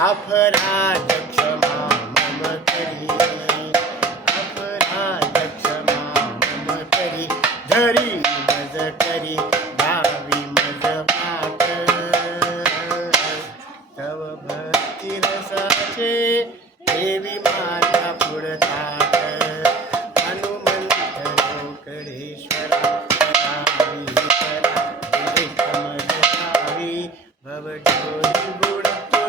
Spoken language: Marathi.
अपराध क्षमा मम करी, अपराध क्षमा मम करी, धरी मज करी भावी मज पाठ, तव भक्ती रसाचे देवी माझ्या पुढतात, हनुमंत लोकडेश्वरा करावी करा, मज करावी भव डोली बुडतो